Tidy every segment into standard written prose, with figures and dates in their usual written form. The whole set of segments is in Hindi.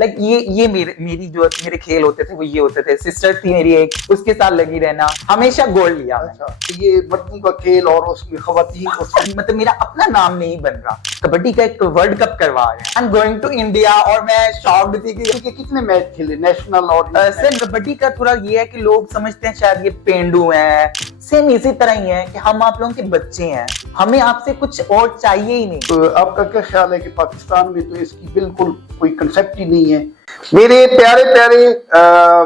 लाइक ये मेरी जो मेरे खेल होते थे वो ये होते थे। सिस्टर थी मेरी एक, उसके साथ लगी रहना, हमेशा गोल्ड लिया। अच्छा, ये मर्दों का खेल और उसमें खवातीन मतलब मेरा अपना नाम नहीं बन रहा। कबड्डी का एक वर्ल्ड कप करवा रहे हैं, I am going to India, और मैं शॉक्ड थी कि कितने मैच खेले नेशनल और सर कबड्डी का थोड़ा ये है कि लोग समझते हैं शायद ये पेंडू है, सेम इसी तरह ही है कि हम आप लोगों के बच्चे हैं, हमें आपसे कुछ और चाहिए ही नहीं। तो आपका क्या ख्याल है कि पाकिस्तान में तो इसकी बिल्कुल कोई कंसेप्ट ही नहीं है। मेरे प्यारे प्यारे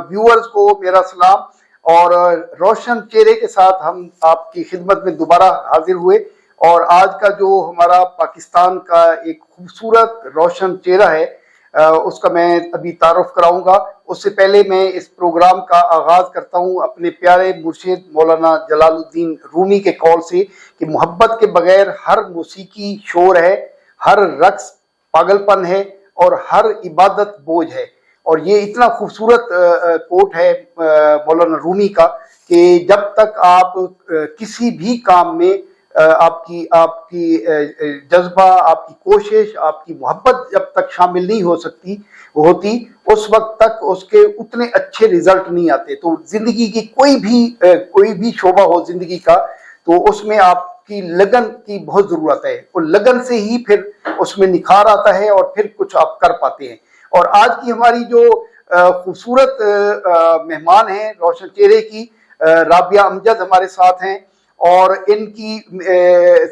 व्यूअर्स को मेरा सलाम, और रोशन चेहरे के साथ हम आपकी खिदमत में दोबारा हाजिर हुए, और आज का जो हमारा पाकिस्तान का एक खूबसूरत रोशन चेहरा है उसका मैं अभी तारुफ कराऊंगा। उससे पहले मैं इस प्रोग्राम का आगाज करता हूं अपने प्यारे मुर्शिद मौलाना जलालुद्दीन रूमी के कौल से कि मोहब्बत के बगैर हर मौसीकी शोर है, हर रक्स पागलपन है और हर इबादत बोझ है। और ये इतना खूबसूरत कोट है मौलाना रूमी का कि जब तक आप किसी भी काम में आपकी जज्बा, आपकी कोशिश, आपकी मोहब्बत जब तक शामिल नहीं होती उस वक्त तक उसके उतने अच्छे रिजल्ट नहीं आते। तो जिंदगी की कोई भी शोबा हो जिंदगी का, तो उसमें आपकी लगन की बहुत जरूरत है, और लगन से ही फिर उसमें निखार आता है और फिर कुछ आप कर पाते हैं। और आज की हमारी जो खूबसूरत मेहमान हैं रोशन चेहरे की, राबिया अमजद हमारे साथ हैं, और इनकी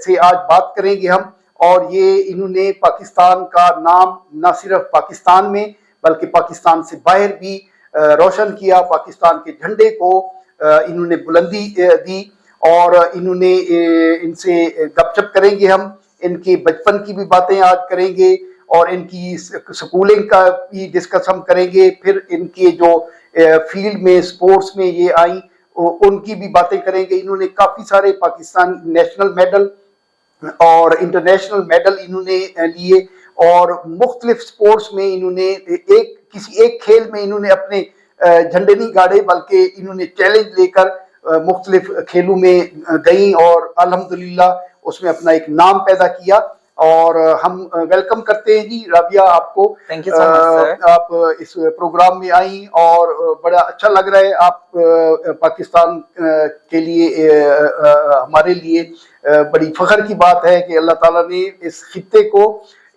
से आज बात करेंगे हम। और ये इन्होंने पाकिस्तान का नाम न सिर्फ पाकिस्तान में बल्कि पाकिस्तान से बाहर भी रोशन किया। पाकिस्तान के झंडे को इन्होंने बुलंदी दी, और इन्होंने इनसे गपशप करेंगे हम, इनके बचपन की भी बातें आज करेंगे और इनकी स्कूलिंग का भी डिस्कस हम करेंगे। फिर इनके जो फील्ड में स्पोर्ट्स में ये आई उनकी भी बातें करेंगे। इन्होंने काफी सारे पाकिस्तान नेशनल मेडल और इंटरनेशनल मेडल इन्होंने लिए, और मुख्तलिफ स्पोर्ट्स में इन्होंने किसी एक खेल में इन्होंने अपने झंडे नहीं गाड़े बल्कि इन्होंने चैलेंज लेकर मुख्तलिफ खेलों में गई और अल्हम्दुलिल्लाह उसमें अपना एक नाम पैदा किया। और हम वेलकम करते हैं जी राबिया आपको। Thank you so much sir. आप इस प्रोग्राम में आई और बड़ा अच्छा लग रहा है। आप पाकिस्तान के लिए हमारे लिए बड़ी फख्र की बात है कि अल्लाह ताला ने इस खित्ते को,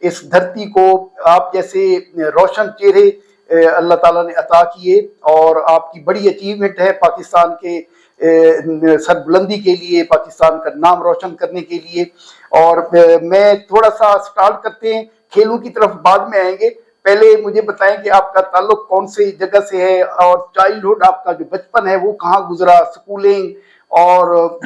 इस धरती को आप जैसे रोशन चेहरे अल्लाह ताला ने अता किए, और आपकी बड़ी अचीवमेंट है पाकिस्तान के सरबुलंदी के लिए, पाकिस्तान का नाम रोशन करने के लिए। और मैं थोड़ा सा स्टार्ट करते हैं, खेलों की तरफ बाद में आएंगे। पहले मुझे बताएं कि आपका ताल्लुक कौन से जगह से है, और चाइल्डहुड आपका जो बचपन है वो कहाँ गुजरा, स्कूलिंग, और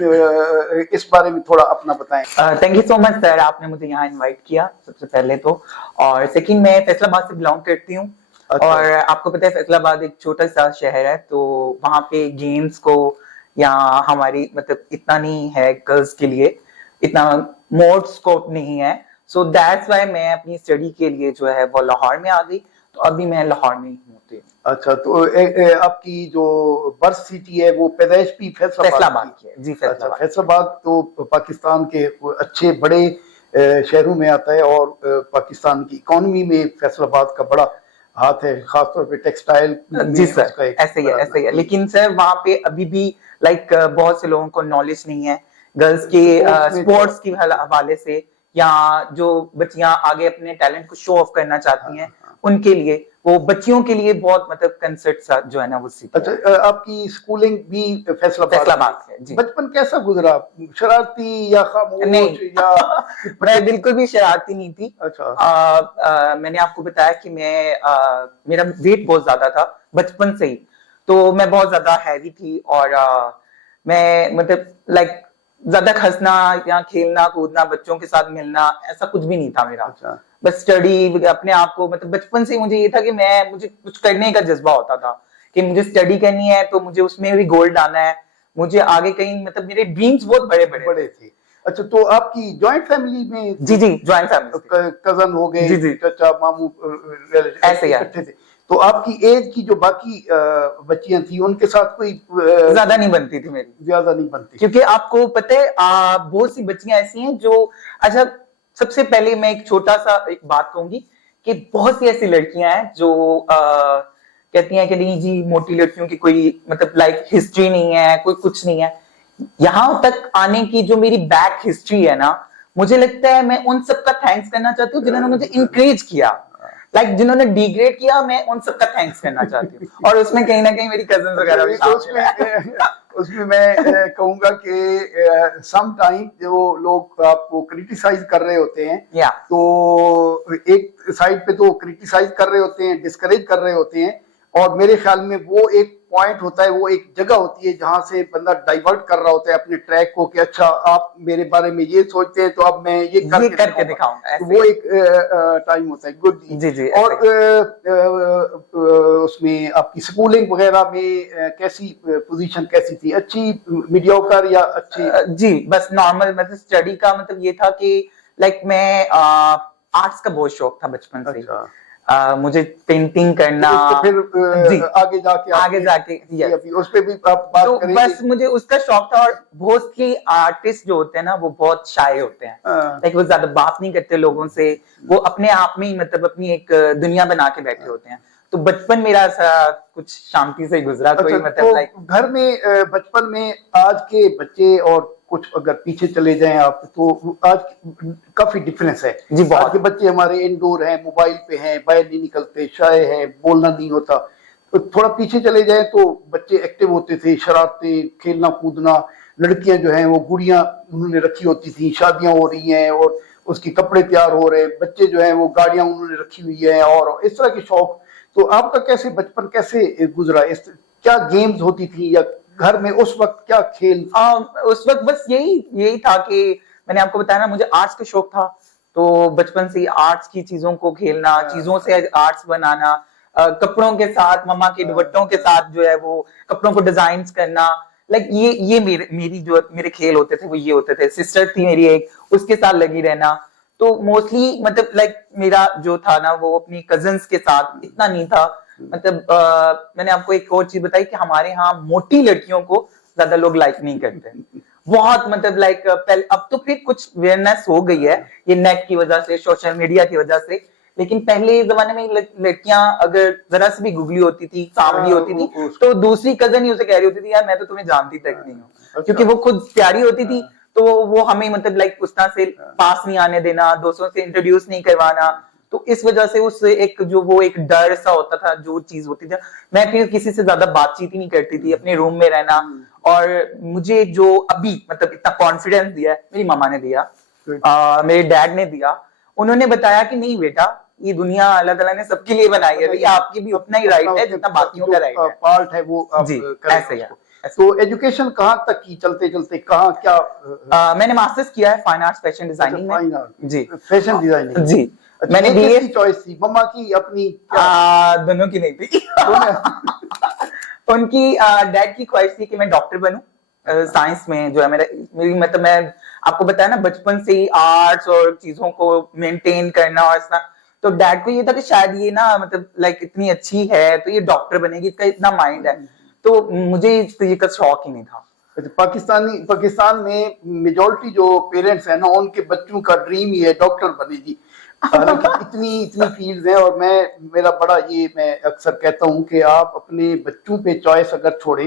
इस बारे में थोड़ा अपना बताएं। Thank you so much sir, आपने मुझे यहाँ इनवाइट किया सबसे पहले तो। और सेकंड, मैं फैसलाबाद से बिलोंग करती हूँ। अच्छा। और आपको पता है फैसलाबाद एक छोटा सा शहर है, तो वहाँ पे गेम्स को या हमारी मतलब इतना नहीं है, गर्ल्स के लिए इतना मोर स्कोप नहीं है। सो दैट्स व्हाई मैं अपनी स्टडी के लिए जो है वो लाहौर में आ गई, तो अभी मैं लाहौर में ही हूँ। अच्छा, तो आपकी जो बर्थ सिटी है वो पैदाइश भी फैसलाबाद की है जी। फैसलाबाद। अच्छा, फैसलाबाद तो पाकिस्तान के अच्छे बड़े शहरों में आता है, और पाकिस्तान की इकोनॉमी में फैसलाबाद का बड़ा हाथ है, खासतौर पे टेक्सटाइल जी सर। ऐसे ही है। लेकिन सर वहाँ पे अभी भी लाइक बहुत से लोगों को नॉलेज नहीं है गर्ल्स के स्पोर्ट्स के हवाले से, या जो बच्चियां आगे अपने टैलेंट को शो ऑफ करना चाहती हैं उनके लिए, वो बच्चियों के लिए बहुत मतलब कंसेप्ट जो है ना वो सीखते हैं। अच्छा, आपकी स्कूलिंग भी फैसलाबाद है जी। बचपन कैसा गुजरा, शरारती या खामोश? नहीं या मैं बिल्कुल भी शरारती नहीं थी। अच्छा। मैंने आपको बताया कि मेरा वेट बहुत ज्यादा था बचपन से ही, तो मैं बहुत ज्यादा हैवी थी, और मैं मतलब लाइक ज्यादा हंसना या खेलना कूदना, बच्चों के साथ मिलना, ऐसा कुछ भी नहीं था मेरा। अच्छा। बस स्टडी अपने आप को, मतलब बचपन से मुझे ये था कि मुझे कुछ करने का जज्बा होता था कि मुझे स्टडी करनी है, तो मुझे उसमें भी गोल्ड आना है, मुझे आगे कहीं, मतलब मेरे ड्रीम्स बहुत बड़े बड़े थे। अच्छा, तो आपकी जॉइंट फैमिली में? जी जॉइंट फैमिली, कजन हो गए, चाचा मामू ऐसे इकट्ठे थे। तो आपकी एज की जो बाकी बच्चियां थी उनके साथ कोई ज्यादा नहीं बनती थी मेरी, ज्यादा नहीं बनती, क्योंकि आपको पता है बहुत सी बच्चियां ऐसी हैं जो, अच्छा सबसे पहले मैं एक छोटा सा एक बात कहूंगी कि बहुत सी ऐसी लड़कियां हैं जो कहती हैं कि नहीं जी, मोटी लड़कियों की कोई मतलब लाइक हिस्ट्री नहीं है, कोई कुछ नहीं है। यहां तक आने की जो मेरी बैक हिस्ट्री है ना, मुझे लगता है मैं उन सबका थैंक्स करना चाहती हूँ जिन्होंने मुझे इंकरेज किया, लाइक जिन्होंने डिग्रेड किया, मैं उन सबका थैंक्स करना चाहती हूँ। और उसमें कहीं ना कहीं मेरी कजन वगैरह भी शामिल है। उसमें मैं कहूंगा कि सम टाइम जो लोग आपको क्रिटिसाइज कर रहे होते हैं, या तो एक साइड पे तो क्रिटिसाइज कर रहे होते हैं, डिस्करेज कर रहे होते हैं, और मेरे ख्याल में वो एक पॉइंट होता है, वो एक जगह होती है जहां से बंदा डाइवर्ट कर रहा होता है अपने ट्रैक को कि अच्छा आप मेरे बारे में ये सोचते हैं तो अब मैं ये करके दिखाऊंगा। तो वो एक टाइम होता है। गुड जी जी। और उसमें आपकी स्कूलिंग वगैरह में कैसी पोजीशन कैसी थी? अच्छी, मीडियोकर या अच्छी? जी बस नॉर्मल, मतलब स्टडी का मतलब ये था कि लाइक मैं आर्ट्स का बहुत शौक था बचपन से। अच्छा। मुझे पेंटिंग करना, तो फिर जी आगे जाके yes। उस पे भी आप बात तो करेंगे। बस मुझे उसका शौक था। और बहुत सी आर्टिस्ट जो होते हैं ना, वो बहुत शाय होते हैं, लाइक वो ज्यादा बात नहीं करते लोगों से, वो अपने आप में ही मतलब अपनी एक दुनिया बना के बैठे होते हैं। तो बचपन मेरा ऐसा कुछ शांति से गुजरा। कोई अच्छा, मतलब तो लाइक घर में बचपन में आज के बच्चे और कुछ अगर पीछे चले जाएं आप, तो आज काफी डिफरेंस है जी, बहुत। आज के बच्चे हमारे इंडोर हैं, मोबाइल पे हैं, बाहर नहीं निकलते, शाय है, बोलना नहीं होता। तो थोड़ा पीछे चले जाएं तो बच्चे एक्टिव होते थे, शरारतें, खेलना कूदना। लड़कियां जो हैं वो गुड़ियां उन्होंने रखी होती थी, शादियां हो रही हैं और उसके कपड़े तैयार हो रहे हैं। बच्चे जो हैं वो गाड़ियां उन्होंने रखी हुई है और इस तरह के शौक। तो आपका कैसे बचपन कैसे गुजरा? क्या गेम्स होती थी या घर में उस वक्त क्या खेल? उस वक्त बस यही था कि मैंने आपको बताया ना, मुझे आर्ट्स का शौक था। तो बचपन से आर्ट्स की चीजों को खेलना, चीजों से आर्ट्स बनाना, कपड़ों के साथ, मम्मा के दुपट्टों के साथ जो है वो कपड़ों को डिजाइन करना, लाइक ये मेरी जो मेरे खेल होते थे वो ये होते थे। सिस्टर थी मेरी एक, उसके साथ लगी रहना। तो मोस्टली मतलब लाइक मेरा जो था ना, वो अपनी कजिन्स के साथ इतना नहीं था। मतलब मैंने आपको एक और चीज बताई कि हमारे यहाँ मोटी लड़कियों को ज्यादा लोग लाइक नहीं करते, बहुत मतलब लाइक पहले। अब तो फिर कुछ अवेयरनेस हो गई है ये नेट की वजह से, सोशल मीडिया की वजह से। लेकिन पहले जमाने में लड़कियां अगर जरा सी भी गुगली होती थी, सांवली होती थी, तो दूसरी कजन ही उसे कह रही होती थी, यार मैं तो तुम्हें जानती तक नहीं हूँ, क्योंकि वो खुद प्यारी होती थी। तो वो हमें मतलब लाइक उस तरह से पास नहीं आने देना, दोस्तों से इंट्रोड्यूस नहीं करवाना। तो इस वजह से उस एक जो वो एक डर सा होता था, जो चीज होती थी, मैं फिर किसी से ज्यादा बातचीत ही नहीं करती थी, अपने रूम में रहना। और मुझे जो अभी मतलब इतना कॉन्फिडेंस दिया है, मेरी मामा ने दिया, मेरे डैड ने दिया। उन्होंने बताया कि नहीं बेटा, ये दुनिया अल्लाह ताला ने सबके लिए बनाई है, भैया आपकी भी उतना ही राइट है जितना बाकियों का राइट है। पार्ट है वो आप जी, ऐसे ही है। तो एजुकेशन कहाँ तक की? चलते चलते कहाँ क्या? मैंने मास्टर्स किया है फाइन आर्ट्स फैशन डिजाइनिंग में। जी, फैशन डिजाइनिंग। जी। अच्छा, मैंने बीए की चॉइस थी, मम्मा की अपनी? दोनों की नहीं थी। उनकी डैड की ख्वाहिश थी कि मैं डॉक्टर बनूं। साइंस में जो है मेरी मतलब मैं आपको बताया ना, बचपन से ही आर्ट्स और चीजों को मेंटेन करना और ऐसा। तो डैड को ये था कि शायद ये ना मतलब लाइक इतनी अच्छी है तो ये डॉक्टर बनेगी, इसका इतना माइंड है। तो मुझे इस तरीके का शौक ही नहीं था। पाकिस्तान में मेजोरिटी जो पेरेंट्स है ना, उनके बच्चों का ड्रीम ही है डॉक्टर बने जी। इतनी फील्ड्स हैं, और मेरा बड़ा ये मैं अक्सर कहता हूँ कि आप अपने बच्चों पे चॉइस अगर छोड़े,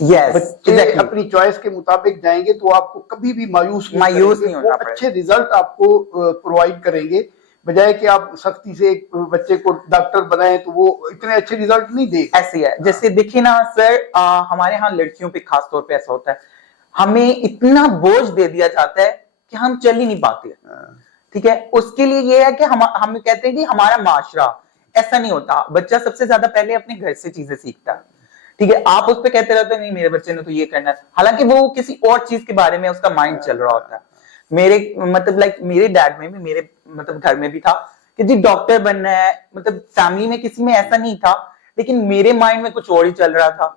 बच्चे अपनी चॉइस के मुताबिक जाएंगे तो आपको कभी भी मायूस नहीं होना। वो अच्छे रिजल्ट आपको प्रोवाइड करेंगे, बजाय कि आप सख्ती से एक बच्चे को डॉक्टर बनाएं तो वो इतने अच्छे रिजल्ट नहीं देगा। ऐसे है जैसे देखिए ना सर, हमारे यहाँ लड़कियों पे खास तौर पे ऐसा होता है, हमें इतना बोझ दे दिया जाता है कि हम चल ही नहीं पाते। ठीक है, उसके लिए ये है कि हम कहते हैं कि हमारा माशरा। ऐसा नहीं होता, बच्चा सबसे ज्यादा पहले अपने घर से चीजें सीखता है। ठीक है, आप उस पर कहते रहते हो नहीं मेरे बच्चे ने तो ये करना है, हालांकि वो किसी और चीज के बारे में उसका माइंड चल रहा होता है। मेरे मतलब लाइक मेरे डैड में भी, मेरे मतलब घर में भी था कि जी डॉक्टर बनना है, मतलब फैमिली में किसी में ऐसा नहीं था, लेकिन मेरे माइंड में कुछ और ही चल रहा था।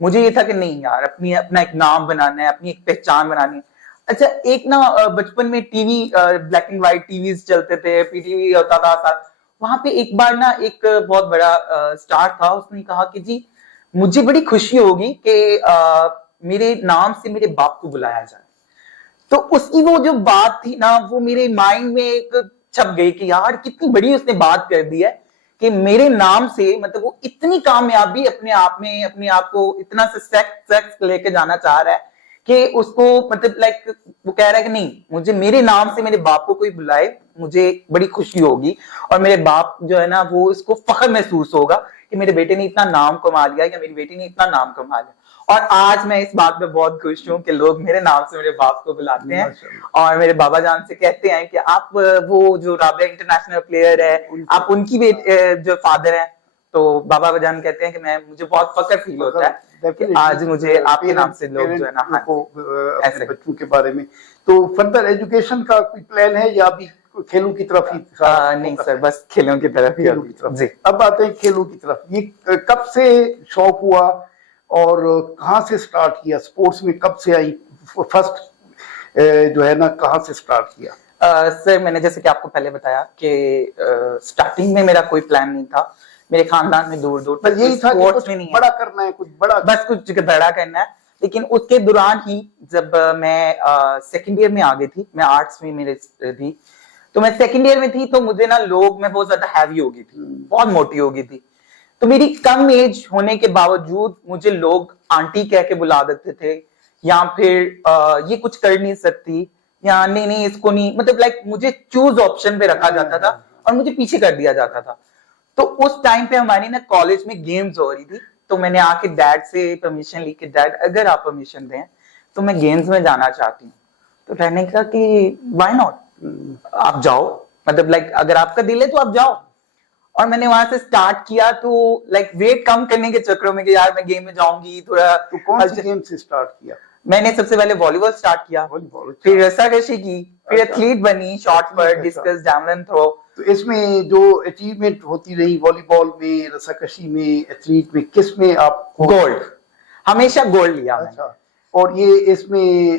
मुझे ये था कि नहीं यार, अपना एक नाम बनाना है, अपनी एक पहचान बनानी है। अच्छा, एक ना बचपन में TV, black and white TVs चलते थे, पीटीवी होता था साथ। वहां पे एक बार ना एक बहुत बड़ा स्टार था, उसने कहा कि जी मुझे बड़ी खुशी होगी कि मेरे नाम से मेरे बाप को बुलाया जाए। तो उसकी वो जो बात थी ना, वो मेरे माइंड में एक छप गई कि यार कितनी बड़ी उसने बात कर दी है कि मेरे नाम से मतलब वो इतनी कामयाबी अपने आप में अपने आप को इतना सक्सेस लेके जाना चाह रहा है कि उसको मतलब लाइक वो कह रहा है कि नहीं, मुझे मेरे नाम से मेरे बाप को कोई बुलाए, मुझे बड़ी खुशी होगी और मेरे बाप जो है ना वो इसको फख्र महसूस होगा कि मेरे बेटे ने इतना नाम कमा लिया या मेरी बेटी ने इतना नाम कमा लिया। और आज मैं इस बात पे बहुत खुश हूँ कि लोग मेरे नाम से मेरे बाप को बुलाते हैं और मेरे बाबा जान से कहते हैं कि आप वो जो राबिया इंटरनेशनल प्लेयर है, आप उनकी जो फादर है। तो बाबा जान कहते हैं कि मुझे बहुत फख्र फील होता है कि आज मुझे आपके नाम से लोग जो है ना अपने बच्चों के बारे में। तो फर्दर एजुकेशन का कोई प्लान है या अभी खेलों की तरफ ही? नहीं सर, बस खेलों की तरफ ही। जी, अब आते हैं खेलों की तरफ। ये कब से शौक हुआ और कहाँ से स्टार्ट किया? स्पोर्ट्स में कब से आई? फर्स्ट जो है ना कहाँ से स्टार्ट किया? सर मैंने जैसे कि आपको पहले बताया कि स्टार्टिंग में मेरा कोई प्लान नहीं था। मेरे खानदान में दूर दूर बस यही था कि कुछ बड़ा करना है, कुछ बड़ा, बस कुछ बड़ा करना है। लेकिन उसके दौरान ही जब मैं सेकंड ईयर में आ गई थी, मैं आर्ट्स में मेरे थी, तो मैं सेकंड ईयर में थी तो मुझे ना लोग, मैं बहुत ज्यादा हैवी हो गई थी, बहुत मोटी हो गई थी। तो मेरी कम एज होने के बावजूद मुझे लोग आंटी कह के बुला देते थे या फिर ये कुछ कर नहीं सकती या नहीं इसको नहीं, मतलब लाइक मुझे चूज ऑप्शन पे रखा जाता था और मुझे पीछे कर दिया जाता था। तो उस टाइम पे हमारी ना कॉलेज में गेम्स हो रही थी, तो मैंने आके डैड से परमिशन ली कि डैड अगर आप परमिशन दें तो मैं गेम्स में जाना चाहती हूँ। तो डैड ने कहा कि व्हाई नॉट, आप जाओ, मतलब लाइक अगर आपका दिल है तो आप जाओ। और मैंने वहां से स्टार्ट किया, तो लाइक वेट कम करने के चक्करों में कि यार मैं गेम में जाऊंगी थोड़ा। तो कौन सी गेम से स्टार्ट किया? मैंने सबसे पहले वॉलीबॉल स्टार्ट किया, फिर रस्साकशी की, फिर एथलीट बनी, shot put, discus, javelin throw. तो इसमें जो अचीवमेंट होती रही वॉलीबॉल में, रस्साकशी में, एथलीट में, किस में आप? गोल्ड, हमेशा गोल्ड लिया। अच्छा, और ये इसमें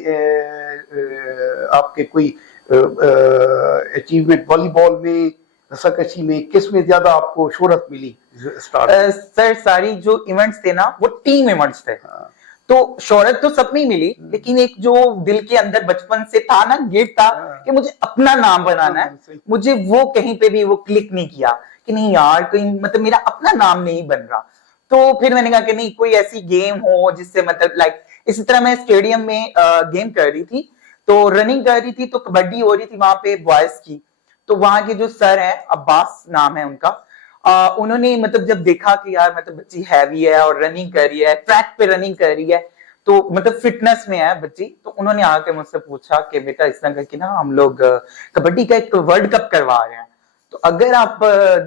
आपके कोई अचीवमेंट वॉलीबॉल में, रस्साकशी में, किस में ज्यादा आपको शोहरत मिली स्टार्ट? सर सारी जो इवेंट्स थे ना वो टीम इवेंट्स थे। तो शोहरत तो सब में ही मिली, लेकिन एक जो दिल के अंदर बचपन से था ना, गेट था कि मुझे अपना नाम बनाना है, मुझे वो कहीं पे भी वो क्लिक नहीं किया कि नहीं यार कहीं मतलब मेरा अपना नाम नहीं बन रहा। तो फिर मैंने कहा कि नहीं कोई ऐसी गेम हो जिससे मतलब लाइक इसी तरह मैं स्टेडियम में गेम कर रही थी, तो रनिंग कर रही थी, तो कबड्डी हो रही थी वहां पे बॉयज की। तो वहां के जो सर है, अब्बास नाम है उनका, उन्होंने मतलब जब देखा कि यार मतलब बच्ची हैवी है और रनिंग कर रही है, ट्रैक पे रनिंग कर रही है, तो मतलब फिटनेस में है बच्ची, तो उन्होंने आके मुझसे पूछा कि बेटा इस तरह करके ना हम लोग कबड्डी का एक वर्ल्ड कप करवा रहे हैं, तो अगर आप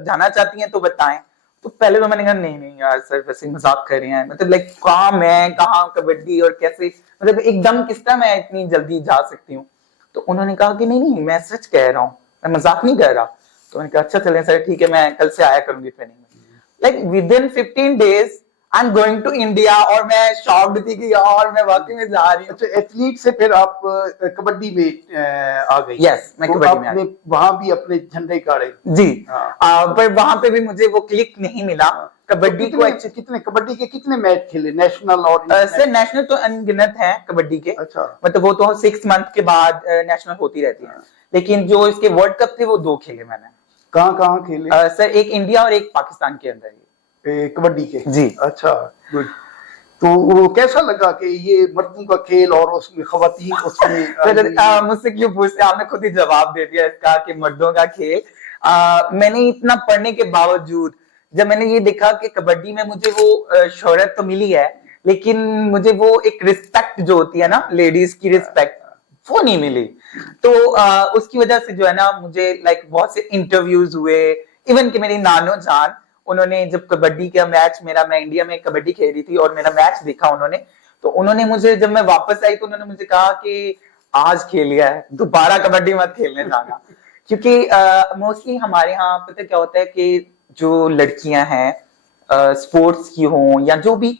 जाना चाहती हैं तो बताएं। तो पहले तो मैंने कहा नहीं यार सर वैसे मजाक कर रहे हैं, मतलब लाइक कहाँ मैं कहाँ कबड्डी और कैसे, मतलब एकदम किस तरह मैं इतनी जल्दी जा सकती हूँ। तो उन्होंने कहा कि नहीं मैं सच कह रहा हूँ, मैं मजाक नहीं कर रहा। तो मैंने कहा अच्छा चलें सर ठीक है, मैं कल से आया करूंगी ट्रेनिंग में। Like within 15 days I am going to India, और मैं शॉक्ड थी कि यार मैं वाकई में जा रही हूँ। अच्छा, एथलीट से फिर आप कबड्डी में आ गई? यस, मैं कबड्डी में आ गई। वहां भी अपने झंडे गाड़े? जी, पर वहां पे भी मुझे वो क्लिक नहीं मिला। कबड्डी को कितने कबड्डी के कितने मैच खेले, नेशनल और सर नेशनल तो अनगिनत है कबड्डी के। अच्छा, मतलब वो तो 6 मंथ के बाद नेशनल होती रहती है, लेकिन जो इसके वर्ल्ड कप थे वो 2 खेले मैंने। कहाँ खेले? सर एक इंडिया और एक पाकिस्तान के अंदर कबड्डी के। जी, अच्छा, गुड। तो वो कैसा लगा कि ये मर्दों का खेल और उसमें खवातीन उसमें मुझसे क्यों पूछते, आपने खुद ही जवाब दे दिया इसका कि मर्दों का खेल। मैंने इतना पढ़ने के बावजूद जब मैंने ये देखा कि कबड्डी में मुझे वो शोहरत तो मिली है, लेकिन मुझे वो एक रिस्पेक्ट जो होती है ना, लेडीज की रिस्पेक्ट, वो नहीं मिली। तो उसकी वजह से जो है ना मुझे लाइक बहुत से इंटरव्यूज हुए, इवन कि मेरी नानो जान, उन्होंने जब कबड्डी का मैच मेरा, मैं इंडिया में कबड्डी खेल रही थी और मेरा मैच देखा उन्होंने, तो उन्होंने मुझे, जब मैं वापस आई तो उन्होंने मुझे कहा कि आज खेल लिया है, दोबारा कबड्डी मत खेलने जाना। क्योंकि मोस्टली हमारे यहाँ पता क्या होता है कि जो लड़कियां हैं स्पोर्ट्स की हों या जो भी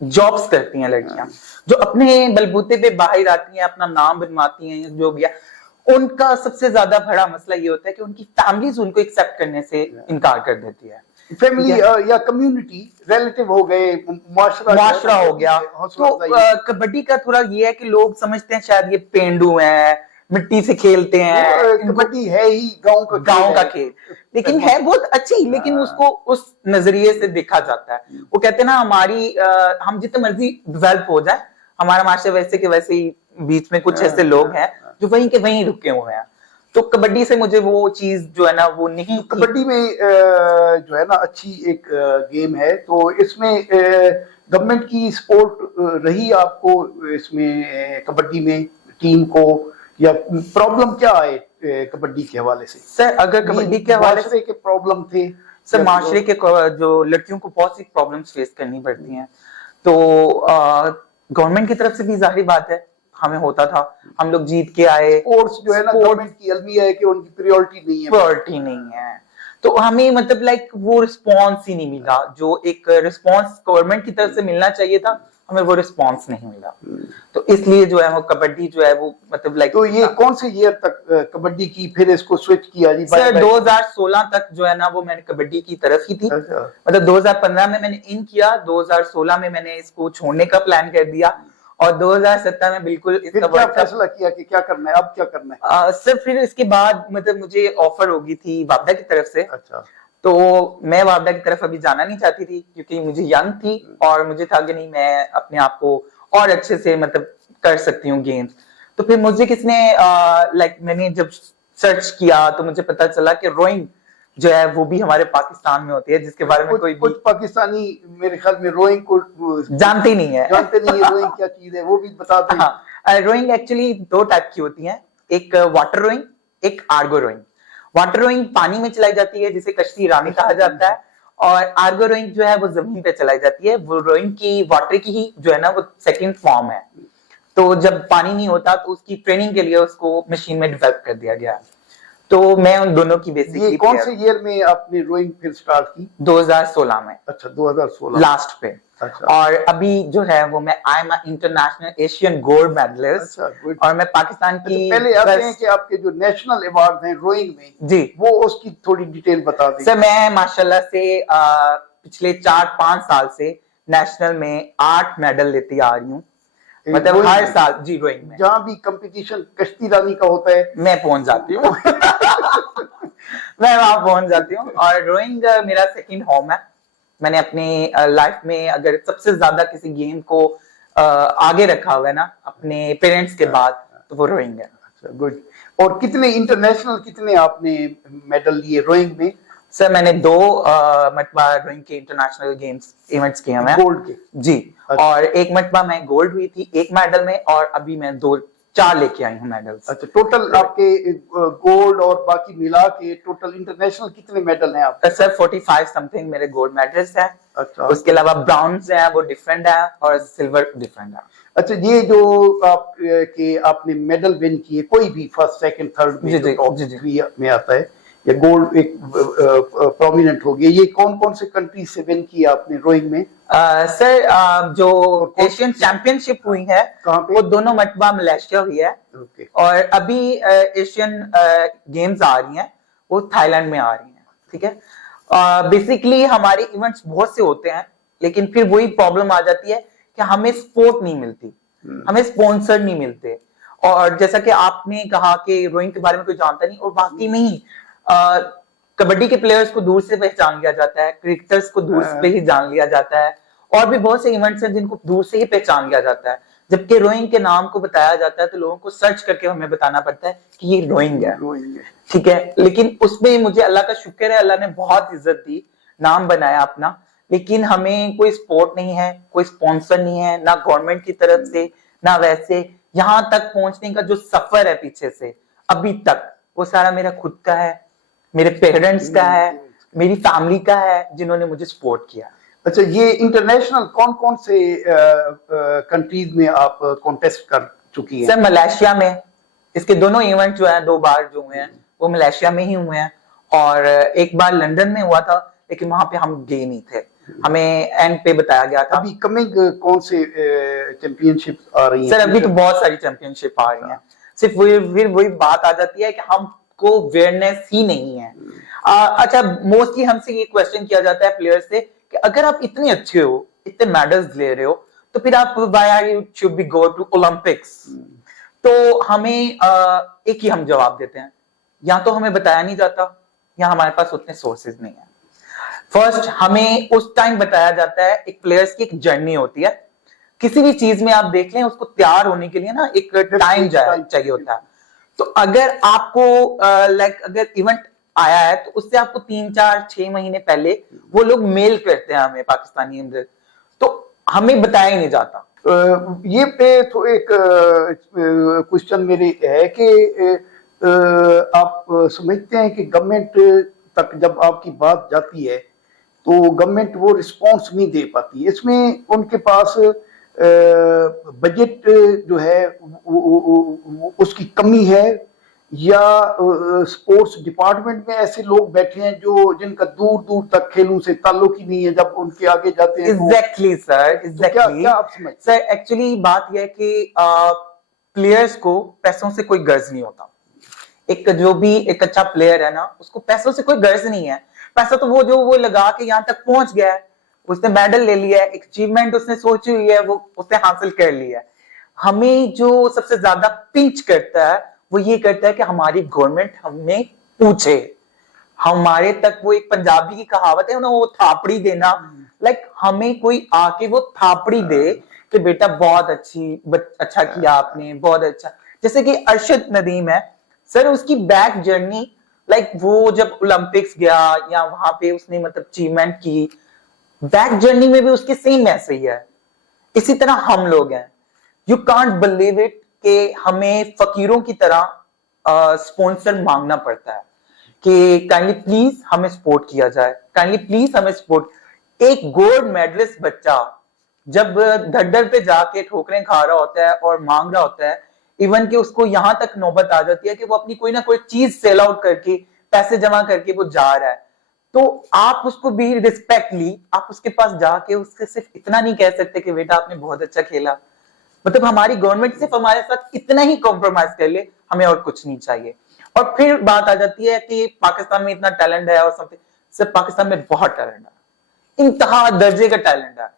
जॉब्स करती हैं लड़कियां, जो अपने बलबूते पे बाहर आती हैं, अपना नाम बनवाती हैं, जो भी है, उनका सबसे ज्यादा बड़ा मसला ये होता है कि उनकी फैमिलीज उनको एक्सेप्ट करने से इनकार कर देती है। फैमिली या कम्युनिटी, रिलेटिव हो गए, मुआशरा हो गया। तो कबड्डी का थोड़ा ये है कि लोग समझते हैं शायद ये पेंडू है, मिट्टी से खेलते हैं, इनको कबड्डी है ही गांव का है। खेल, लेकिन है बहुत अच्छी, लेकिन उसको उस नजरिए से देखा जाता है। वो कहते हैं ना हमारी हम जितने मर्जी डेवलप हो जाए, हमारा माशरा वैसे के वैसे ही, बीच में कुछ ऐसे लोग हैं जो वहीं के वहीं रुके हुए हैं। तो कबड्डी से मुझे वो चीज जो है ना वो नहीं थी। कबड्डी में जो है ना अच्छी एक गेम है, तो इसमें गवर्नमेंट की सपोर्ट रही आपको इसमें कबड्डी में टीम को, या प्रॉब्लम क्या आए कबड्डी के हवाले से? सर अगर कबड्डी के हवाले से के प्रॉब्लम थे सर, माशरे के जो लड़कियों को बहुत सी प्रॉब्लम्स फेस करनी पड़ती हैं, तो गवर्नमेंट की तरफ से भी जाहिर बात है हमें होता था, हम लोग जीत के आए। स्पोर्ट्स जो है ना गवर्नमेंट की अलमिया है कि उनकी प्रायोरिटी नहीं है, तो हमें मतलब लाइक वो रिस्पॉन्स ही नहीं मिला, जो एक रिस्पॉन्स गवर्नमेंट की तरफ से मिलना चाहिए था, हमें वो रिस्पॉन्स नहीं मिला। तो इसलिए जो है वो कबड्डी जो है वो मतलब लाइक। तो ये कौन से ईयर तक कबड्डी की फिर इसको स्विच किया जी? सर 2016 तक जो है ना वो मैंने कबड्डी की तरफ ही थी। मतलब 2015 में मैंने इन किया, 2016 में मैंने इसको छोड़ने का प्लान कर दिया, और 2017 में बिल्कुल इसका क्या फैसला किया कि क्या करना है, अब क्या करना है? सर फिर इसके बाद मतलब मुझे ऑफर होगी थी वापडा की तरफ से। अच्छा। तो मैं वापडा की तरफ अभी जाना नहीं चाहती थी, क्योंकि मुझे यंग थी और मुझे था कि नहीं मैं अपने आप को और अच्छे से मतलब कर सकती हूँ गेम्स। तो फिर मुझे किसने लाइक मैंने जब सर्च किया तो मुझे पता चला कि रोइंग जो है वो भी हमारे पाकिस्तान में होती है, जिसके बारे में कुछ पाकिस्तानी मेरे ख्याल में रोइंग को जानते ही नहीं है। रोइंग क्या चीज है वो भी बता दें। हाँ, रोइंग एक्चुअली दो टाइप की होती है, एक वाटर रोइंग, एक आर्गो रोइंग। वाटर रोइंग पानी में चलाई जाती है जिसे कश्ती रानी कहा जाता है, और आर्गो रोइंग जो है वो जमीन पे चलाई जाती है। वो रोइंग की वाटर की ही जो है ना वो सेकंड फॉर्म है। तो जब पानी नहीं होता तो उसकी ट्रेनिंग के लिए उसको मशीन में डेवलप कर दिया गया। तो मैं उन दोनों की बेसिकली। ये कौन से ईयर में आपने रोइंग फिर स्टार्ट की? 2016 में। अच्छा 2016 लास्ट पे। अच्छा। और अभी जो है वो मैं I am international Asian gold medallist. अच्छा, और मैं पाकिस्तान की पहले आते हैं कि आपके जो नेशनल अवार्ड हैं रोइंग में जी, वो उसकी थोड़ी डिटेल बता दें। सर मैं माशाल्लाह से पिछले 4-5 साल से नेशनल में 8 मेडल लेती आ रही हूँ। मतलब हर साल जी रोइंग में जहाँ भी कंपटीशन कश्ती रानी का होता है मैं पहुंच जाती हूँ। मैं वहां पहुंच जाती हूँ। और रोइंग मेरा सेकंड होम है। मैंने अपनी लाइफ में अगर सबसे ज्यादा किसी गेम को आगे रखा हुआ है ना अपने पेरेंट्स के बाद, तो वो रोइंग है। अच्छा, गुड। और कितने इंटरनेशनल कितने आपने मेडल लिए रोइंग में? सर मैंने 2 मरतबा रोइंग के इंटरनेशनल गेम्स इवेंट्स किए हैं गोल्ड के जी। अच्छा। और एक मरतबा मैं गोल्ड हुई थी एक मेडल में, और अभी मैं 4 लेके आई हूँ मेडल्स। अच्छा, टोटल आपके गोल्ड और बाकी मिला के टोटल इंटरनेशनल कितने मेडल हैं आपके? सर 45 समथिंग मेरे गोल्ड मेडल्स हैं। अच्छा। उसके अलावा ब्राउन्स हैं वो डिफरेंट है, और सिल्वर डिफरेंट है। अच्छा, ये जो आपने मेडल विन किए, कोई भी फर्स्ट सेकंड थर्ड में टॉप 3 में आता है, या गोल्ड एक प्रोमिनेंट हो गया, ये कौन कौन से कंट्री से विन किया आपने रोइंग में? सर जो एशियन चैंपियनशिप हुई है वो दोनों मरतबा मलेशिया हुई है। और अभी एशियन गेम्स आ रही हैं वो थाईलैंड में आ रही हैं। ठीक है। बेसिकली हमारे इवेंट्स बहुत से होते हैं, लेकिन फिर वही प्रॉब्लम आ जाती है कि हमें सपोर्ट नहीं मिलती, हमें स्पॉन्सर नहीं मिलते। और जैसा कि आपने कहा कि रोइंग के बारे में कोई जानता नहीं, और बाकी नहीं, कबड्डी के प्लेयर्स को दूर से पहचान लिया जाता है, क्रिकेटर्स को दूर से ही जान लिया जाता है, और भी बहुत से इवेंट्स हैं जिनको दूर से ही पहचान लिया जाता है। जबकि रोइंग के नाम को बताया जाता है तो लोगों को सर्च करके हमें बताना पड़ता है कि ये रोइंग है। ठीक है। लेकिन उसमें मुझे अल्लाह का शुक्र है, अल्लाह ने बहुत इज्जत दी, नाम बनाया अपना, लेकिन हमें कोई सपोर्ट नहीं है, कोई स्पॉन्सर नहीं है, ना गवर्नमेंट की तरफ से ना वैसे। यहाँ तक पहुंचने का जो सफर है पीछे से अभी तक, वो सारा मेरा खुद का है, मेरे पेरेंट्स का है, मेरी फैमिली का है, जिन्होंने मुझे सपोर्ट किया। अच्छा, ये इंटरनेशनल कौन कौन से कंट्रीज में आप कॉन्टेस्ट कर चुकी हैं? सर मलेशिया में, इसके दोनों इवेंट जो है 2 बार जो हुए हैं वो मलेशिया में ही हुए हैं, और एक बार लंदन में हुआ था, लेकिन वहां पे हम गए नहीं थे, हमें एंड पे बताया गया था। अभी कमिंग कौन से चैंपियनशिप आ रही हैं? सर अभी तो बहुत सारी चैंपियनशिप आ रही हैं, सिर्फ वही बात आ जाती है कि हमको अवेयरनेस ही नहीं है। अच्छा, मोस्टली हमसे ये क्वेश्चन किया जाता है प्लेयर से कि अगर आप इतने अच्छे हो, इतने मेडल्स ले रहे हो, तो फिर आप why are you should be go to Olympics. तो हमें एक ही हम जवाब देते हैं, या तो हमें बताया नहीं जाता या हमारे पास उतने सोर्सेज नहीं है। फर्स्ट, हमें उस टाइम बताया जाता है, एक प्लेयर्स की एक जर्नी होती है, किसी भी चीज में आप देख लें उसको तैयार होने के लिए ना एक टाइम चाहिए होता है। तो अगर आपको अगर इवेंट आया है तो उससे आपको 3-4-6 महीने पहले वो लोग मेल करते हैं हमें, पाकिस्तानी एम्बेसी, तो हमें बताया ही नहीं जाता। ये पे तो एक क्वेश्चन मेरे है कि आप समझते हैं कि गवर्नमेंट तक जब आपकी बात जाती है तो गवर्नमेंट वो रिस्पांस नहीं दे पाती, इसमें उनके पास बजट जो है उसकी कमी है, या स्पोर्ट्स डिपार्टमेंट में ऐसे लोग बैठे हैं जो जिनका दूर दूर तक खेलों से ताल्लुक ही नहीं है, जब उनके आगे जाते हैं एग्जैक्टली सर, एग्जैक्टली। क्या आप समझ सर एक्चुअली बात यह है कि प्लेयर्स को पैसों से कोई गर्ज नहीं होता। एक जो भी एक अच्छा प्लेयर है ना, उसको पैसों से कोई गर्ज नहीं है। पैसा तो वो लगा के यहाँ तक पहुंच गया है, उसने मेडल ले लिया है, एक अचीवमेंट उसने सोची हुई है, वो उसने हासिल कर लिया है। हमें जो सबसे ज्यादा पिंच करता है वो ये करता है कि हमारी गवर्नमेंट हमें पूछे, हमारे तक वो एक पंजाबी की कहावत है ना, वो थापड़ी देना, लाइक हमें कोई आके वो थापड़ी दे कि बेटा बहुत अच्छा किया आपने, बहुत अच्छा। जैसे कि अरशद नदीम है सर, उसकी बैक जर्नी, लाइक वो जब ओलंपिक्स गया या वहां पे उसने मतलब अचीवमेंट की, बैक जर्नी में भी उसके सेम ऐसे ही है। इसी तरह हम लोग हैं, यू कांट बिलीव इट कि हमें फकीरों की तरह स्पॉन्सर मांगना पड़ता है कि काइंडली प्लीज हमें सपोर्ट किया जाए, काइंडली प्लीज हमें सपोर्ट। एक गोल्ड मेडलिस्ट बच्चा जब धड़ पे जाके ठोकरें खा रहा होता है और मांग रहा होता है, इवन कि उसको यहां तक नौबत आ जाती है कि वो अपनी कोई ना कोई चीज सेल आउट करके पैसे जमा करके वो जा रहा है, तो आप उसको भी रिस्पेक्टली आप उसके पास जाके उससे सिर्फ इतना नहीं कह सकते कि बेटा आपने बहुत अच्छा खेला। मतलब हमारी गवर्नमेंट सिर्फ हमारे साथ इतना ही कॉम्प्रोमाइज कर ले, हमें और कुछ नहीं चाहिए। और फिर बात आ जाती है कि पाकिस्तान में इतना टैलेंट है और समथिंग, सिर्फ पाकिस्तान में बहुत टैलेंट है, इंतहा दर्जे का टैलेंट है,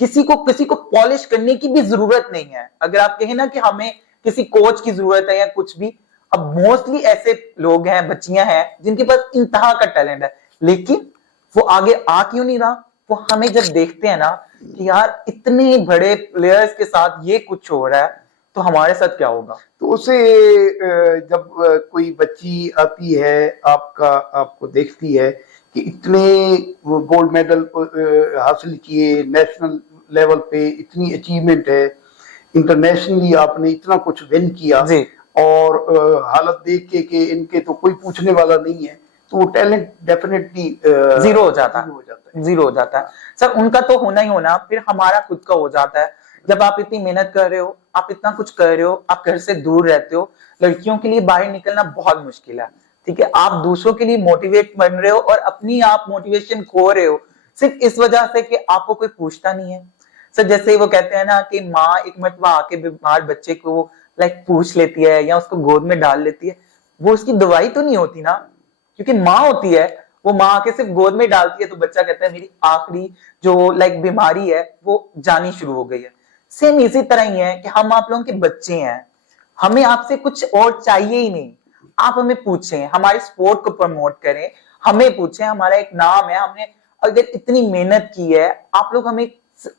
किसी को पॉलिश करने की भी जरूरत नहीं है। अगर आप कहें ना कि हमें किसी कोच की जरूरत है या कुछ भी, अब मोस्टली ऐसे लोग हैं, बच्चियां हैं जिनके पास इंतहा का टैलेंट है, लेकिन वो आगे आ क्यों नहीं रहा। वो हमें जब देखते हैं ना कि यार इतने बड़े प्लेयर्स के साथ ये कुछ हो रहा है, तो हमारे साथ क्या होगा। तो उसे जब कोई बच्ची आती है आपको देखती है कि इतने गोल्ड मेडल हासिल किए, नेशनल लेवल पे इतनी अचीवमेंट है, इंटरनेशनली आपने इतना कुछ विन किया, और हालत देख के कि इनके तो कोई पूछने वाला नहीं है, तो वो टैलेंट डेफिनेटली जीरो हो जाता है सर। उनका तो होना ही होना, फिर हमारा खुद का हो जाता है। जब आप इतनी मेहनत कर रहे हो, आप इतना कुछ कर रहे हो, आप घर से दूर रहते हो, लड़कियों के लिए बाहर निकलना बहुत मुश्किल है, ठीक है। आप दूसरों के लिए मोटिवेट बन रहे हो और अपनी आप मोटिवेशन खो रहे हो सिर्फ इस वजह से कि आपको कोई पूछता नहीं है। सर जैसे वो कहते हैं ना कि माँ एक मरतबा आके बीमार बच्चे को लाइक पूछ लेती है या उसको गोद में डाल लेती है, वो उसकी दवाई तो नहीं होती ना, क्योंकि माँ होती है, वो माँ आके सिर्फ गोद में डालती है तो बच्चा कहता है मेरी आखिरी जो लाइक बीमारी है वो जानी शुरू हो गई है। सेम इसी तरह ही है कि हम आप लोगों के बच्चे हैं, हमें आपसे कुछ और चाहिए ही नहीं। आप हमें पूछें, हमारे स्पोर्ट को प्रमोट करें, हमें पूछें, हमारा एक नाम है, हमने अगर इतनी मेहनत की है, आप लोग हमें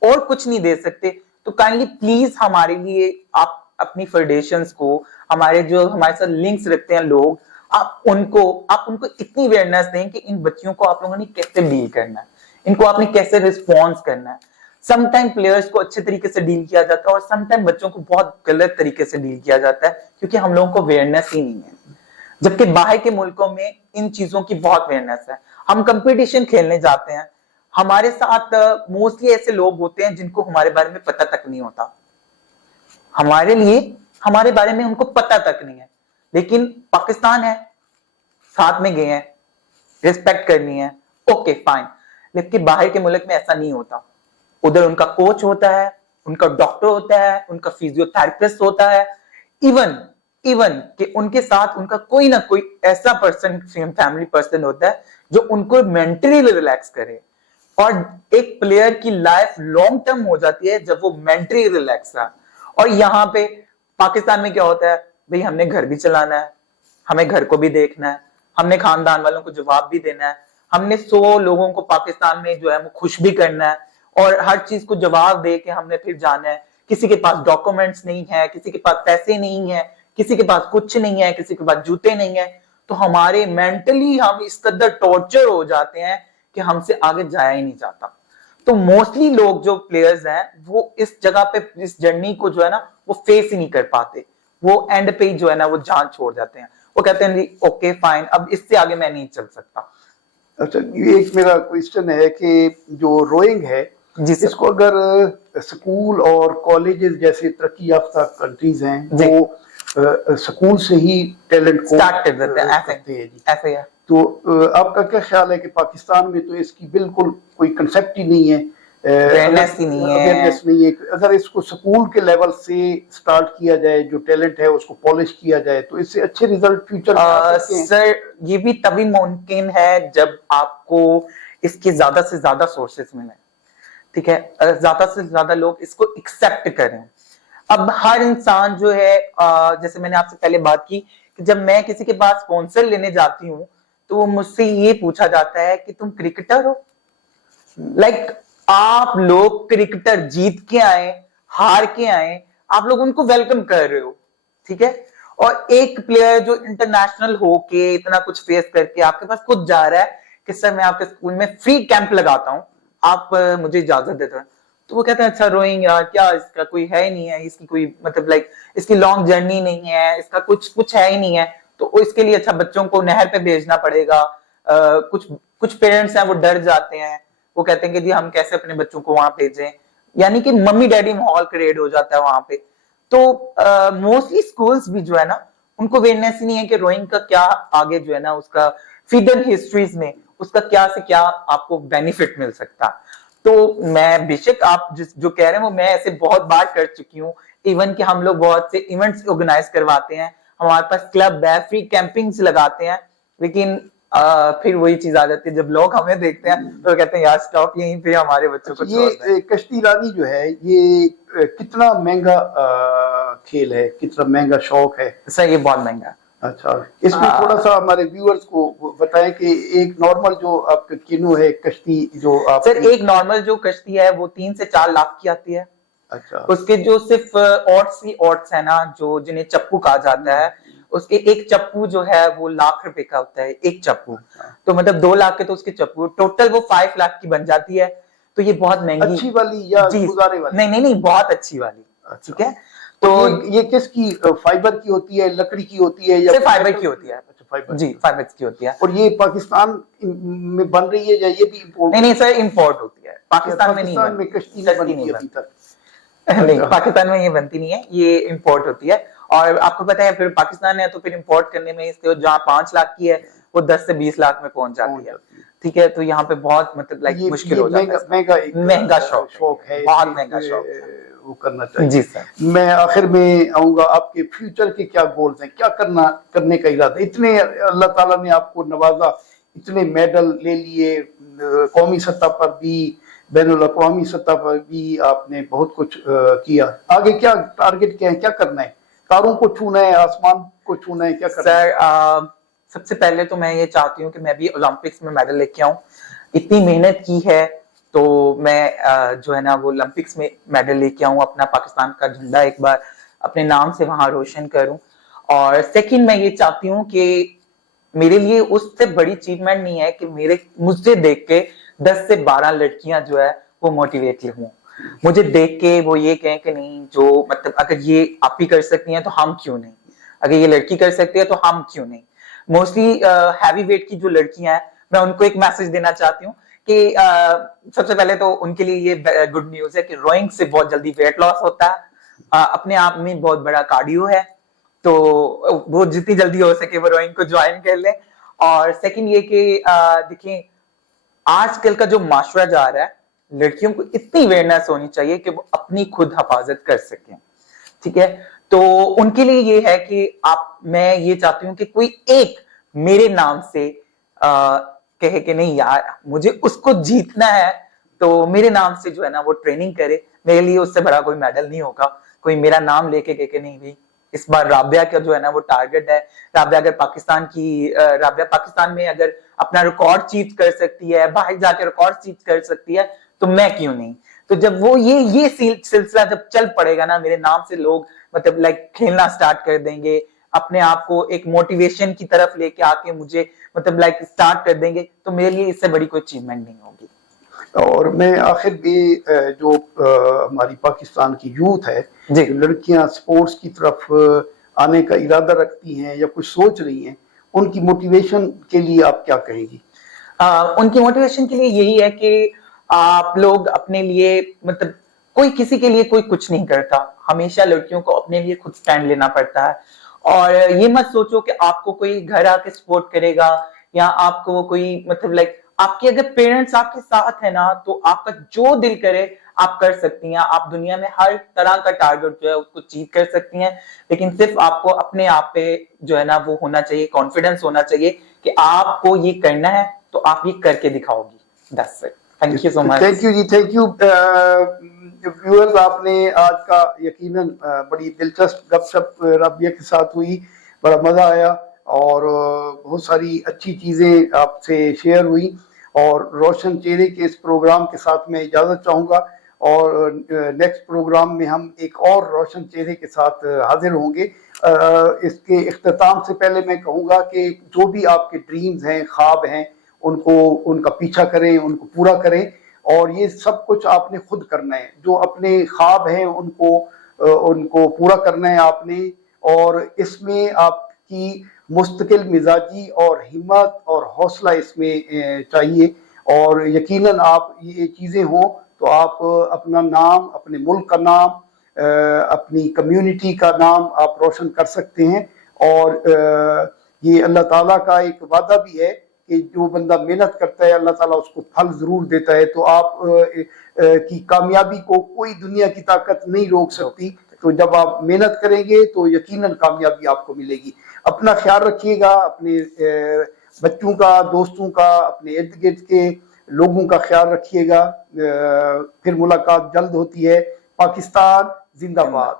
और कुछ नहीं दे सकते, तो काइंडली प्लीज हमारे लिए आप अपनी फेडरेशंस को, हमारे जो हमारे साथ लिंक्स रखते हैं लोग, आप उनको इतनी अवेयरनेस दें कि इन बच्चियों को आप लोगों ने कैसे डील करना है, इनको आपने कैसे रिस्पॉन्स करना है। समटाइम प्लेयर्स को अच्छे तरीके से डील किया जाता है और समटाइम बच्चों को बहुत गलत तरीके से डील किया जाता है, क्योंकि हम लोगों को अवेयरनेस ही नहीं है। जबकि बाहर के मुल्कों में इन चीजों की बहुत अवेयरनेस है। हम कंपटीशन खेलने जाते हैं, हमारे साथ मोस्टली ऐसे लोग होते हैं जिनको हमारे बारे में पता तक नहीं होता, हमारे लिए हमारे बारे में उनको पता तक नहीं है। लेकिन पाकिस्तान है, साथ में गए हैं, रिस्पेक्ट करनी है, ओके फाइन। लेकिन बाहर के मुल्क में ऐसा नहीं होता। उधर उनका कोच होता है, उनका डॉक्टर होता है, उनका फिजियोथेरेपिस्ट होता है, इवन कि उनके साथ उनका कोई ना कोई ऐसा पर्सन, फैमिली पर्सन होता है जो उनको मेंटली रिलैक्स करे। और एक प्लेयर की लाइफ लॉन्ग टर्म हो जाती है जब वो मेंटली रिलैक्स है। और यहाँ पे पाकिस्तान में क्या होता है, भाई हमने घर भी चलाना है, हमें घर को भी देखना है, हमने खानदान वालों को जवाब भी देना है, हमने 100 लोगों को पाकिस्तान में जो है वो खुश भी करना है, और हर चीज को जवाब दे के हमने फिर जाना है। किसी के पास डॉक्यूमेंट्स नहीं है, किसी के पास पैसे नहीं है, किसी के पास कुछ नहीं है, किसी के पास जूते नहीं है, तो हमारे मेंटली हम इस कदर टॉर्चर हो जाते हैं कि हमसे आगे जाया ही नहीं जाता। तो मोस्टली लोग जो प्लेयर्स हैं वो इस जगह पे इस जर्नी को जो है ना वो फेस ही नहीं कर पाते, वो एंड पे जो है ना वो जान छोड़ जाते हैं, वो कहते हैं ओके फाइन, अब इससे आगे मैं नहीं चल सकता। अच्छा, ये एक मेरा क्वेश्चन है कि जो रोइंग है जी सर। इसको अगर स्कूल और कॉलेजेस जैसे तरक्की याफ्ता कंट्रीज हैं वो स्कूल से ही टैलेंट को स्टार्ट कर देते हैं, करते हैं जी, ऐसे है। तो आपका क्या ख्याल है कि पाकिस्तान में तो इसकी बिल्कुल कोई कंसेप्ट ही नहीं है, अवेयरनेस ही नहीं है, अवेयरनेस नहीं है। अगर इसको स्कूल के लेवल से स्टार्ट किया जाए, जो टैलेंट है उसको पॉलिश किया जाए, तो इससे अच्छे रिजल्ट फ्यूचर में आ सकते हैं। सर ये भी तभी मुमकिन है जब आपको इसके ज्यादा से ज्यादा सोर्सेस मिले, ठीक है, ज्यादा से ज्यादा लोग इसको एक्सेप्ट करें। अब हर इंसान जो है जैसे मैंने आपसे पहले बात की कि जब मैं किसी के पास स्पॉन्सर लेने जाती हूँ तो वो मुझसे ये पूछा जाता है कि तुम क्रिकेटर हो। लाइक आप लोग क्रिकेटर जीत के आए, हार के आए, आप लोग उनको वेलकम कर रहे हो, ठीक है, और एक प्लेयर जो इंटरनेशनल होके इतना कुछ फेस करके आपके पास खुद जा रहा है कि सर मैं आपके स्कूल में फ्री कैंप लगाता हूँ, आप मुझे इजाजत देते हैं, तो वो कहते हैं अच्छा रोइंग यार क्या इसका कोई है ही नहीं है, इसकी कोई मतलब लाइक इसकी लॉन्ग जर्नी नहीं है, इसका कुछ है ही नहीं है, तो इसके लिए अच्छा बच्चों को नहर पे भेजना पड़ेगा। कुछ कुछ पेरेंट्स हैं वो डर जाते हैं, वो कहते हैं कि जी हम कैसे अपने बच्चों को वहां भेजें, यानी कि मम्मी डैडी माहौल क्रिएट हो जाता है वहां पे। तो मोस्टली स्कूल्स भी जो है ना उनको अवेयरनेस ही नहीं है कि रोइंग का क्या आगे जो है ना उसका फीडर हिस्ट्रीज में उसका क्या से क्या आपको बेनिफिट मिल सकता। तो मैं बेशक आप जिस जो कह रहे हैं वो मैं ऐसे बहुत बार कर चुकी हूँ, इवन कि हम लोग बहुत से इवेंट्स ऑर्गेनाइज करवाते हैं, हमारे पास क्लब है, फ्री कैंपिंग्स लगाते हैं, लेकिन फिर वही चीज आ जाती है जब लोग हमें देखते हैं तो कहते हैं यार स्टॉप यहीं पे हमारे बच्चों को छोड़ दें। ये कश्ती रानी जो है ये कितना महंगा खेल है, कितना महंगा शौक है? सर ये बहुत महंगा है। अच्छा, इसमें थोड़ा सा हमारे व्यूअर्स को बताएं कि एक नॉर्मल जो आपका किनो है कश्ती जो आप सर एक नॉर्मल जो कश्ती है वो 3 से 4 लाख की आती है। अच्छा, उसके जो सिर्फ ऑट्स है ना जो जिन्हें चप्पू कहा जाता है, उसके एक चप्पू जो है वो ₹1,00,000 का होता है, एक चप्पू, तो मतलब 2 लाख के तो उसके चप्पू टोटल वो 5 लाख की बन जाती है। तो ये बहुत महंगी अच्छी वाली या गुजारे वाली? नहीं बहुत अच्छी वाली, ठीक है। तो ये किसकी, फाइबर की होती है, लकड़ी की होती है या फाइबर की होती है? अच्छा, फाइबर जी फाइबर की होती है। और ये पाकिस्तान में बन रही है या ये भी इम्पोर्ट? नहीं सर इम्पोर्ट होती है, पाकिस्तान में नहीं पाकिस्तान में कश्ती नहीं बनी अभी तक? नहीं पाकिस्तान में ये बनती नहीं है, ये इंपोर्ट होती है। और आपको पता है फिर पाकिस्तान है तो फिर इंपोर्ट करने में इसके जहाँ 5 लाख की है वो 10 से 20 लाख में पहुंच जाती है, ठीक है। तो यहाँ पे बहुत मतलब लाइक मुश्किल हो जाता है, महंगा शौक है, बहुत महंगा शौक वो करना चाहिए। जी सर। मैं आखिर में आऊंगा, आपके फ्यूचर के क्या गोल्स हैं, क्या करने का इरादा? इतने अल्लाह ताला ने आपको नवाजा, इतने मेडल ले लिए, कौमी सतह पर भी बैनुल अक़वामी सतह पर भी आपने बहुत कुछ किया, आगे क्या टारगेट क्या है, क्या करना है? तारों को छूना है, आसमान को छूना है, क्या करना है? सर सबसे पहले तो मैं ये चाहती हूँ कि मैं भी ओलंपिक्स में मेडल लेके आऊँ, इतनी मेहनत की है तो मैं जो है ना वो ओलंपिक्स में मेडल लेके आऊँ, अपना पाकिस्तान का झंडा एक बार अपने नाम से वहां रोशन करूं। और सेकंड मैं ये चाहती हूँ कि मेरे लिए उससे बड़ी अचीवमेंट नहीं है कि मुझे देख के 10 से 12 लड़कियां जो है वो मोटिवेट हों, मुझे देख के वो ये कहें कि नहीं जो मतलब अगर ये आप ही कर सकती हैं तो हम क्यों नहीं, अगर ये लड़की कर सकती है तो हम क्यों नहीं। मोस्टली हैवी वेट की जो लड़कियां हैं मैं उनको एक मैसेज देना चाहती हूँ कि सबसे पहले तो उनके लिए ये गुड न्यूज है कि रोइंग से बहुत जल्दी वेट लॉस होता है, अपने आप में बहुत बड़ा कार्डियो है, तो वो जितनी जल्दी हो सके वो रोइंग को ज्वाइन कर ले। और सेकंड ये कि देखिए आजकल का जो माशरा जा रहा है, लड़कियों को इतनी अवेयरनेस होनी चाहिए कि वो अपनी खुद हिफाजत कर सकें, ठीक है। तो उनके लिए ये है कि मैं ये चाहती हूँ कि कोई एक मेरे नाम से कहे कि नहीं यार मुझे उसको जीतना है, तो मेरे नाम से जो है ना वो ट्रेनिंग करे। मेरे लिए उससे बड़ा कोई मेडल नहीं होगा, कोई मेरा नाम लेके कहे कि नहीं भाई इस बार राबिया का जो है ना वो टारगेट है। राबिया अगर राबिया पाकिस्तान में अगर अपना रिकॉर्ड चीट कर सकती है, बाहर जाकर रिकॉर्ड चीट कर सकती है, तो मैं क्यों नहीं। तो जब वो ये सिलसिला जब चल पड़ेगा ना, मेरे नाम से लोग मतलब लाइक खेलना स्टार्ट कर देंगे, अपने आप को एक मोटिवेशन की तरफ लेके आके मुझे मतलब लाइक स्टार्ट कर देंगे, तो मेरे लिए इससे बड़ी कोई अचीवमेंट नहीं होगी। और मैं आखिर भी जो हमारी पाकिस्तान की यूथ है, जी। जो लड़कियां स्पोर्ट्स की तरफ आने का इरादा रखती हैं या कुछ सोच रही हैं, उनकी मोटिवेशन के लिए आप क्या कहेंगी? उनकी मोटिवेशन के लिए यही है कि आप लोग अपने लिए मतलब कोई किसी के लिए कोई कुछ नहीं करता, हमेशा लड़कियों को अपने लिए खुद स्टैंड लेना पड़ता है। और ये मत सोचो कि आपको कोई घर आके सपोर्ट करेगा या आपको कोई मतलब लाइक आपके अगर पेरेंट्स आपके साथ है ना, तो आपका जो दिल करे आप कर सकती हैं। आप दुनिया में हर तरह का टारगेट जो है उसको अचीव कर सकती हैं, लेकिन सिर्फ आपको अपने आप पे जो है ना वो होना चाहिए, कॉन्फिडेंस होना चाहिए कि आपको ये करना है तो आप ये करके दिखाओगी। That's it. Thank you so much. Thank you ji, thank you. Viewers, आपने आज का यकीनन बड़ी दिलचस्प गपशप राबिया के साथ हुई, बड़ा मजा आया और बहुत सारी अच्छी चीजें आपसे शेयर हुई। और रोशन चेहरे के इस प्रोग्राम के साथ मैं इजाजत चाहूंगा और नेक्स्ट प्रोग्राम में हम एक और रोशन चेहरे के साथ हाजिर होंगे। इसके इख्तिताम से पहले मैं कहूँगा कि जो भी आपके ड्रीम्स हैं, ख्वाब हैं, उनका पीछा करें, उनको पूरा करें। और ये सब कुछ आपने खुद करना है, जो अपने ख्वाब हैं उनको पूरा करना है आपने। और इसमें आपकी मुस्तकिल मिजाजी और हिम्मत और हौसला इसमें चाहिए। और यकीनन आप ये चीज़ें हों तो आप अपना नाम, अपने मुल्क का नाम, अपनी कम्युनिटी का नाम आप रोशन कर सकते हैं। और ये अल्लाह ताला का एक वादा भी है कि जो बंदा मेहनत करता है अल्लाह ताला उसको फल जरूर देता है। तो आप की कामयाबी को कोई दुनिया की ताकत नहीं रोक सकती। तो जब आप मेहनत करेंगे तो यकीनन कामयाबी आपको मिलेगी। अपना ख्याल रखिएगा, अपने बच्चों का, दोस्तों का, अपने इर्द गिर्द के लोगों का ख्याल रखिएगा। फिर मुलाकात जल्द होती है। पाकिस्तान जिंदाबाद।